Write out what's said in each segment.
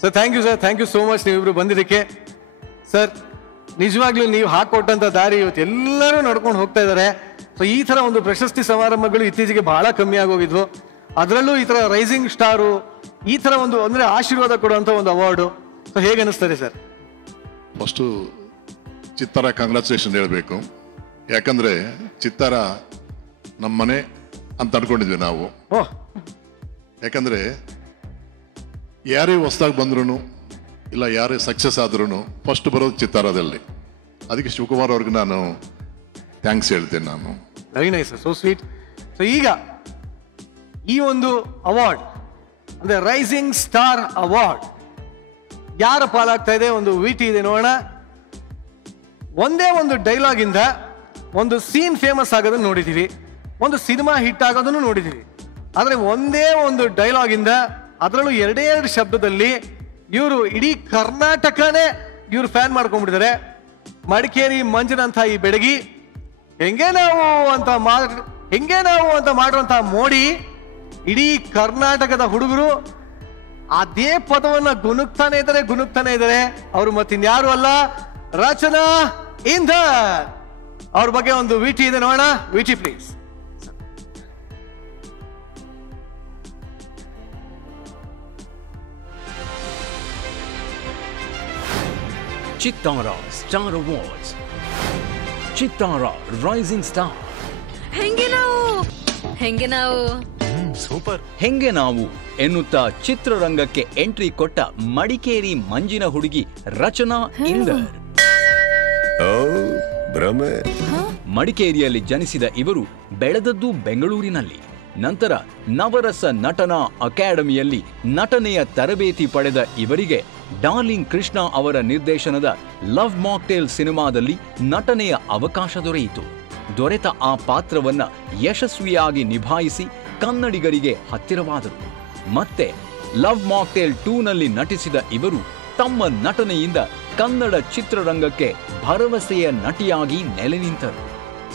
Sir thank you so much ನೀವಿಬ್ರು ಬಂದಿದ್ದಕ್ಕೆ. Sir ನಿಜವಾಗ್ಲೂ ನೀವು ಹಾಕೊಟ್ಟಂತ ದಾರಿ ಇವತ್ತು ಎಲ್ಲರೂ ನಡ್ಕೊಂಡು ಹೋಗ್ತಾ ಇದ್ದಾರೆ. ಸೊ ಈ ತರ ಒಂದು ಪ್ರಶಸ್ತಿ ಸಮಾರಂಭಗಳು ಇತ್ತೀಚೆಗೆ ಬಹಳ ಕಮ್ಮಿ ಆಗೋಗಿದ್ವು. ಅದರಲ್ಲೂ ಈ ತರ ರೈಸಿಂಗ್ ಸ್ಟಾರು ಈ ತರ ಒಂದು ಅಂದ್ರೆ ಆಶೀರ್ವಾದ ಕೊಡುವಂತ ಒಂದು ಅವಾರ್ಡು. ಸೊ ಹೇಗೆ ಅನಿಸ್ತದೆ ಸರ್? ಫಸ್ಟು ಚಿತ್ತಾರ ಕಂಗ್ರಾಚುಲೇಷನ್ ಹೇಳಬೇಕು. ಯಾಕಂದ್ರೆ ಚಿತ್ತಾರ ನಮ್ಮ ಮನೆ ಅಂತ ಅನ್ಕೊಂಡಿದ್ವಿ ನಾವು. ಯಾಕಂದ್ರೆ ಯಾರೇ ಹೊಸದಾಗಿ ಬಂದ್ರು ಇಲ್ಲ ಯಾರೇ ಸಕ್ಸಸ್ ಆದ್ರೂ ಫಸ್ಟ್ ಬರೋದು ಚಿತ್ತಾರದಲ್ಲಿ. ಅದಕ್ಕೆ ಶಿವಕುಮಾರ್ ಅವ್ರಿಗೆ ನಾನು ಥ್ಯಾಂಕ್ಸ್ ಹೇಳ್ತೇನೆ ನಾನು. Very nice, so sweet. So ಈಗ ಈ ಒಂದು ಅವಾರ್ಡ್ ಅಂದ್ರೆ ರೈಸಿಂಗ್ ಸ್ಟಾರ್ ಅವಾರ್ಡ್ ಯಾರ ಪಾಲಾಗ್ತಾ ಇದೆ, ಒಂದು ವಿಟಿ ಇದೆ ನೋಡೋಣ. ಒಂದೇ ಒಂದು ಡೈಲಾಗ್ ಇಂದ ಒಂದು ಸೀನ್ ಫೇಮಸ್ ಆಗೋದನ್ನು ನೋಡಿದೀವಿ, ಒಂದು ಸಿನಿಮಾ ಹಿಟ್ ಆಗೋದನ್ನು ನೋಡಿದೀವಿ. ಆದ್ರೆ ಒಂದೇ ಒಂದು ಡೈಲಾಗ್ ಇಂದ ಅದರಲ್ಲೂ ಎರಡೇ ಶಬ್ದದಲ್ಲಿ ಇವರು ಇಡೀ ಕರ್ನಾಟಕನೇ ಇವ್ರು ಫ್ಯಾನ್ ಮಾಡ್ಕೊಂಡ್ಬಿಟ್ಟಿದ್ದಾರೆ. ಮಡಿಕೇರಿ ಮಂಜನಂತ ಈ ಬೆಡಗಿ ಹೆಂಗೆ ನಾವು ಅಂತ ಮಾಡುವಂತ ಮೋಡಿ ಇಡೀ ಕರ್ನಾಟಕದ ಹುಡುಗರು ಅದೇ ಪದವನ್ನ ಗುನುಕ್ತಾನೆ ಇದ್ದಾರೆ. ಅವರು ಮತ್ತಿನ್ಯಾರು ಅಲ್ಲ, ರಚನಾ ಇಂದರ್ ಅವ್ರ ಬಗ್ಗೆ ಒಂದು ವಿಟಿ ಇದೆ ನೋಡೋಣ. VT please. Chittara star awards. Chittara rising star. Super. ಹೆಂಗೆ ನಾವು ಎನ್ನುತ್ತಾ ಚಿತ್ರರಂಗಕ್ಕೆ ಎಂಟ್ರಿ ಕೊಟ್ಟ ಮಡಿಕೇರಿ ಮಂಜಿನ ಹುಡುಗಿ ರಚನಾ ಇಂದರ್. ಮಡಿಕೇರಿಯಲ್ಲಿ ಜನಿಸಿದ ಇವರು ಬೆಳೆದದ್ದು ಬೆಂಗಳೂರಿನಲ್ಲಿ. ನಂತರ ನವರಸ ನಟನಾ ಅಕಾಡೆಮಿಯಲ್ಲಿ ನಟನೆಯ ತರಬೇತಿ ಪಡೆದ ಇವರಿಗೆ ಡಾರ್ಲಿಂಗ್ ಕೃಷ್ಣ ಅವರ ನಿರ್ದೇಶನದ ಲವ್ ಮಾಕ್ಟೇಲ್ ಸಿನಿಮಾದಲ್ಲಿ ನಟನೆಯ ಅವಕಾಶ ದೊರೆಯಿತು. ದೊರೆತ ಆ ಪಾತ್ರವನ್ನ ಯಶಸ್ವಿಯಾಗಿ ನಿಭಾಯಿಸಿ ಕನ್ನಡಿಗರಿಗೆ ಹತ್ತಿರವಾದರು. ಮತ್ತೆ ಲವ್ ಮಾಕ್ಟೇಲ್ 2ನಲ್ಲಿ ನಟಿಸಿದ ಇವರು ತಮ್ಮ ನಟನೆಯಿಂದ ಕನ್ನಡ ಚಿತ್ರರಂಗಕ್ಕೆ ಭರವಸೆಯ ನಟಿಯಾಗಿ ನೆಲೆ ನಿಂತರು.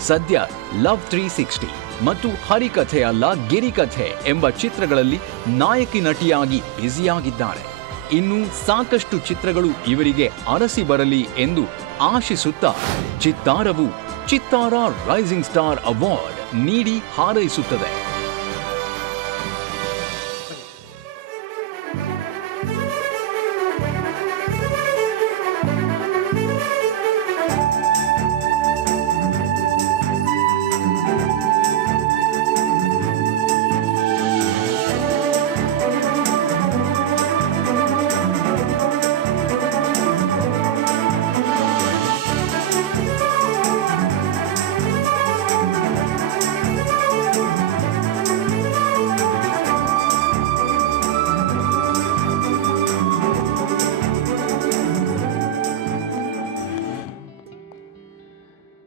ಸದ್ಯ ಲವ್ 360 ಮತ್ತು ಹರಿಕಥೆ ಅಲ್ಲ ಗಿರಿಕಥೆ ಎಂಬ ಚಿತ್ರಗಳಲ್ಲಿ ನಾಯಕಿ ನಟಿಯಾಗಿ ಬ್ಯುಸಿಯಾಗಿದ್ದಾರೆ. ಇನ್ನು ಸಾಕಷ್ಟು ಚಿತ್ರಗಳು ಇವರಿಗೆ ಅರಸಿ ಬರಲಿ ಎಂದು ಆಶಿಸುತ್ತಾ ಚಿತ್ತಾರವು ಚಿತ್ತಾರ ರೈಸಿಂಗ್ ಸ್ಟಾರ್ ಅವಾರ್ಡ್ ನೀಡಿ ಹಾರೈಸುತ್ತದೆ.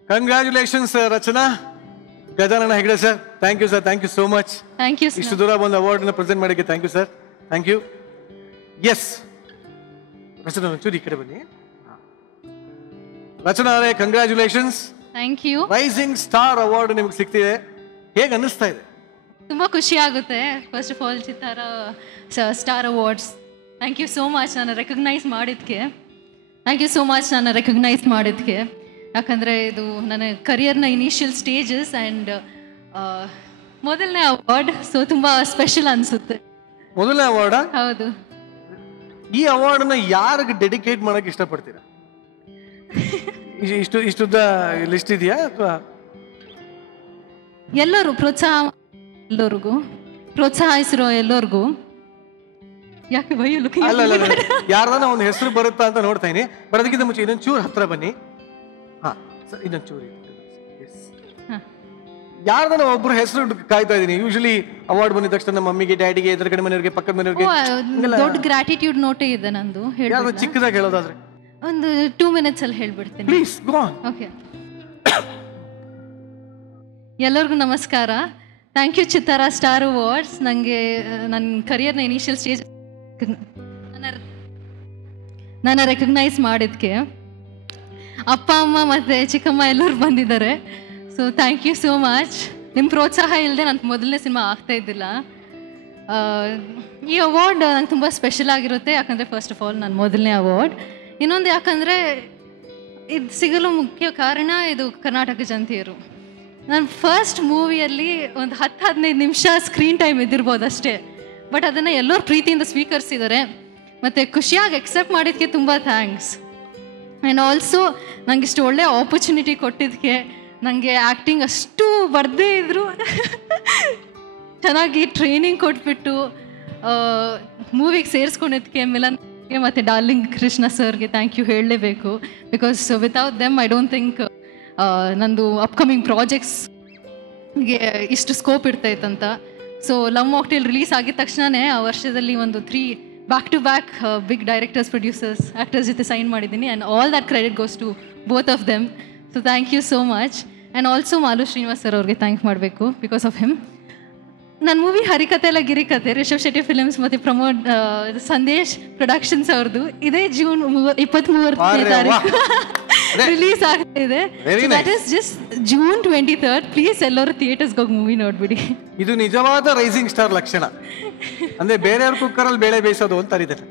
Congratulations Rachana. Gajanana Hegde sir, thank you so much. Thank you. ಇಷ್ಟು ದೂರ ಒಂದು ಅವಾರ್ಡ್ ಪ್ರೆಸೆಂಟ್ ಮಾಡೋಕ್ಕೆ thank you sir. Thank you. Yes Rachana, ಒಂಚೂರು ಈ ಕಡೆ ಬನ್ನಿ. ರಚನಾ ಅವರೇ, congratulations. Thank you. Rising star award ನಿಮ್ಗೆ ಸಿಗ್ತಿದೆ, ಹೇಗೆ ಅನ್ನಿಸ್ತಾ ಇದೆ? ತುಂಬ ಖುಷಿ ಆಗುತ್ತೆ. First of all Chittara star awards, thank you so much ನಾನು ರೆಕಗ್ನೈಸ್ ಮಾಡಿದ್ದಕ್ಕೆ. ಯಾಕಂದರೆ ಇದು ನನ್ನ ಕರಿಯರ್ನ ಇನಿಷಿಯಲ್ ಸ್ಟೇಜಸ್ ಆ್ಯಂಡ್ ಮೊದಲನೇ ಅವಾರ್ಡ್. ಸೊ ತುಂಬ ಸ್ಪೆಷಲ್ ಅನಿಸುತ್ತೆ. ಮೊದಲನೇ ಅವಾರ್ಡ್? ಹೌದು. ಈ ಅವಾರ್ಡ್ನ ಯಾರಿಗೆ ಡೆಡಿಕೇಟ್ ಮಾಡೋಕ್ಕೆ ಇಷ್ಟಪಡ್ತೀರಾ? ಇಷ್ಟುದ್ದ ಲಿಸ್ಟ್ ಇದೆಯಾ ಅಥವಾ ಎಲ್ಲರೂ ಪ್ರೋತ್ಸಾಹಿಸಿರೋ ಎಲ್ಲರಿಗೂ? ಯಾಕೆ ಬೈಯಲು? ಅಲ್ಲ, ಯಾರ್ದಾನ ಒಂದು ಹೆಸರು ಬರುತ್ತಾ ಅಂತ ನೋಡ್ತಾ ಇದೀನಿ. ಬಟ್ ಅದಕ್ಕಿಂತ ಮುಂಚೆ ಇನ್ನೊಂದು ಚೂರು ಹತ್ರ ಬನ್ನಿ. ಇನ್ನೊಂದು ಚೂರು ಯಾರ್ದಾನ ಒಬ್ರು ಹೆಸರು ಕಾಯ್ತಾ ಇದೀನಿ. ಯೂಶಲಿ ಅವಾರ್ಡ್ ಬಂದಿದ ತಕ್ಷಣ ನಮ್ಮ ಮಮ್ಮಿಗೆ, ಡ್ಯಾಡಿಗೆ, ಎದುರು ಕಡೆ ಮನೆಯವರಿಗೆ, ಪಕ್ಕದ ಮನೆಯವರಿಗೆ ದೊಡ್ಡ ಗ್ರಾಟಿಟ್ಯೂಡ್ ನೋಟೇ ಇದೆ ನಂದು. ಚಿಕ್ಕದಾಗಿ ಹೇಳೋದಾದ್ರೆ ಒಂದು 2 minutes ಅಲ್ಲಿ ಹೇಳ್ಬಿಡ್ತೀನಿ. Please go on. ಓಕೆ. ಎಲ್ಲರಿಗೂ ನಮಸ್ಕಾರ. Thank you Chittara star awards. ನನಗೆ ನನ್ನ ಕರಿಯರ್ನ ಇನಿಷಿಯಲ್ ಸ್ಟೇಜ್ ನನ್ನ ರೆಕಗ್ನೈಸ್ ಮಾಡಿದ್ಕೆ. ಅಪ್ಪ ಅಮ್ಮ ಮತ್ತು ಚಿಕ್ಕಮ್ಮ ಎಲ್ಲರೂ ಬಂದಿದ್ದಾರೆ. So thank you so much. ನಿಮ್ಮ ಪ್ರೋತ್ಸಾಹ ಇಲ್ಲದೆ ನನ್ನ ಮೊದಲನೇ ಸಿನಿಮಾ ಆಗ್ತಾ ಇದ್ದಿಲ್ಲ. ಈ ಅವಾರ್ಡ್ ನಂಗೆ ತುಂಬ ಸ್ಪೆಷಲ್ ಆಗಿರುತ್ತೆ, ಯಾಕಂದರೆ ಫಸ್ಟ್ ಆಫ್ ಆಲ್ ನನ್ನ ಮೊದಲನೇ ಅವಾರ್ಡ್. ಇನ್ನೊಂದು ಯಾಕಂದರೆ ಇದು ಸಿಗಲು ಮುಖ್ಯ ಕಾರಣ ಇದು ಕರ್ನಾಟಕ ಜನತೆಯರು. ನಾನು ಫಸ್ಟ್ ಮೂವಿಯಲ್ಲಿ ಒಂದು 10-15 ನಿಮಿಷ ಸ್ಕ್ರೀನ್ ಟೈಮ್ ಇದ್ದಿರ್ಬೋದು ಅಷ್ಟೇ, ಬಟ್ ಅದನ್ನು ಎಲ್ಲರೂ ಪ್ರೀತಿಯಿಂದ ಸ್ವೀಕರಿಸಿದ್ದಾರೆ ಮತ್ತು ಖುಷಿಯಾಗಿ ಎಕ್ಸೆಪ್ಟ್ ಮಾಡಿದ್ದಕ್ಕೆ ತುಂಬ ಥ್ಯಾಂಕ್ಸ್. ಆ್ಯಂಡ್ ಆಲ್ಸೋ ನನಗೆ ಇಷ್ಟು ಒಳ್ಳೆ ಆಪರ್ಚುನಿಟಿ ಕೊಟ್ಟಿದ್ದಕ್ಕೆ, ನನಗೆ ಆ್ಯಕ್ಟಿಂಗ್ ಅಷ್ಟು ಬರ್ದೇ ಇದ್ದರು ಚೆನ್ನಾಗಿ ಟ್ರೈನಿಂಗ್ ಕೊಟ್ಬಿಟ್ಟು ಮೂವಿಗೆ ಸೇರಿಸ್ಕೊಂಡಿದ್ದಕ್ಕೆ ಮಿಲನ್ಗೆ ಮತ್ತು ಡಾರ್ಲಿಂಗ್ ಕೃಷ್ಣ ಸರ್ಗೆ ಥ್ಯಾಂಕ್ ಯು ಹೇಳಲೇಬೇಕು. Because without them I don't think ನಂದು ಅಪ್ಕಮಿಂಗ್ ಪ್ರಾಜೆಕ್ಟ್ಸ್ಗೆ ಇಷ್ಟು ಸ್ಕೋಪ್ ಇರ್ತೈತಂತ. ಸೊ ಲವ್ ಮಾಕ್ಟೇಲ್ ರಿಲೀಸ್ ಆಗಿದ ತಕ್ಷಣವೇ ಆ ವರ್ಷದಲ್ಲಿ ಒಂದು 3 back to back big directors, producers, actors ಜೊತೆ ಸೈನ್ ಮಾಡಿದ್ದೀನಿ. And all that credit goes to both of them. So thank you so much. And also Malu Srinivas sir ಅವ್ರಿಗೆ ಥ್ಯಾಂಕ್ ಮಾಡಬೇಕು. ಬಿಕಾಸ್ ಆಫ್ ಹಿಮ್ ನನ್ನ ಮೂವಿ ಹರಿಕತೆ ಅಲ್ಲ ಗಿರಿಕತೆ, ರಿಷಬ್ ಶೆಟ್ಟಿ ಫಿಲ್ಮ್ಸ್ ಮತ್ತು Pramod Sandesh productions ಅವ್ರದ್ದು ಇದೇ June 23ನೇ ತಾರೀಕು release ಆಗ್ತಾ ಇದೆ. That is just June 23rd. Please ಎಲ್ಲರೂ ಥಿಯೇಟರ್ಸ್ಗೆ ಹೋಗಿ ಮೂವಿ ನೋಡ್ಬಿಡಿ. ಇದು ನಿಜವಾದ ರೈಸಿಂಗ್ ಸ್ಟಾರ್ ಲಕ್ಷಣ. ಅಂದ್ರೆ ಬೇರೆಯವ್ರ ಕುಕ್ಕರಲ್ಲಿ ಬೇಳೆ ಬೇಯಿಸೋದು ಅಂತ ಅರಿತಾರೆ.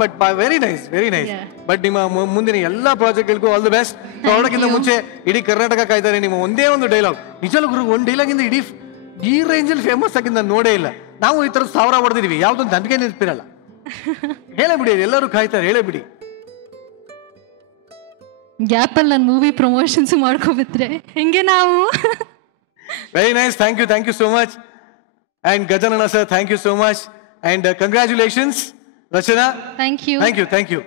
But very nice, very nice. But ನಿಮ್ಮ ಮುಂದಿನ ಎಲ್ಲ ಪ್ರಾಜೆಕ್ಟ್ಗಳಿಗೂ ಆಲ್ ದಿ ಬೆಸ್ಟ್. ಹೊರಡಕ್ಕಿಂತ ಮುಂಚೆ ಇಡೀ ಕರ್ನಾಟಕ ಕಾಯ್ತಾರೆ ನಿಮ್ಮ ಒಂದೇ ಒಂದು ಡೈಲಾಗ್. ನಿಜವಾಗ್ಲೂ ಗುರು, ಒಂದು ಡೈಲಾಗಿಂದ ಈ ರೇಂಜಲ್ಲಿ ಫೇಮಸ್ ಆಗಿದ್ದು ನಾನು ನೋಡೇ ಇಲ್ಲ. ನಾವು ಈ ಥರ 1000 ಹೊಡೆದಿದ್ದೀವಿ, ಯಾವುದೊಂದು ನನಗೆ ನೆನಪಿರಲ್ಲ. ಹೇಳೇ ಬಿಡಿ, ಎಲ್ಲರೂ ಕಾಯ್ತಾರೆ, ಹೇಳೇ ಬಿಡಿ. ಗ್ಯಾಪಲ್ಲಿ ನನ್ನ ಮೂವಿ ಪ್ರಮೋಷನ್ಸ್ ಮಾಡ್ಕೊಬಿಟ್ರೆ ಹೆಂಗೆ ನಾವು. Very nice, thank you so much. And Gajanana sir, thank you so much. And congratulations Rachana. Thank you. Thank you.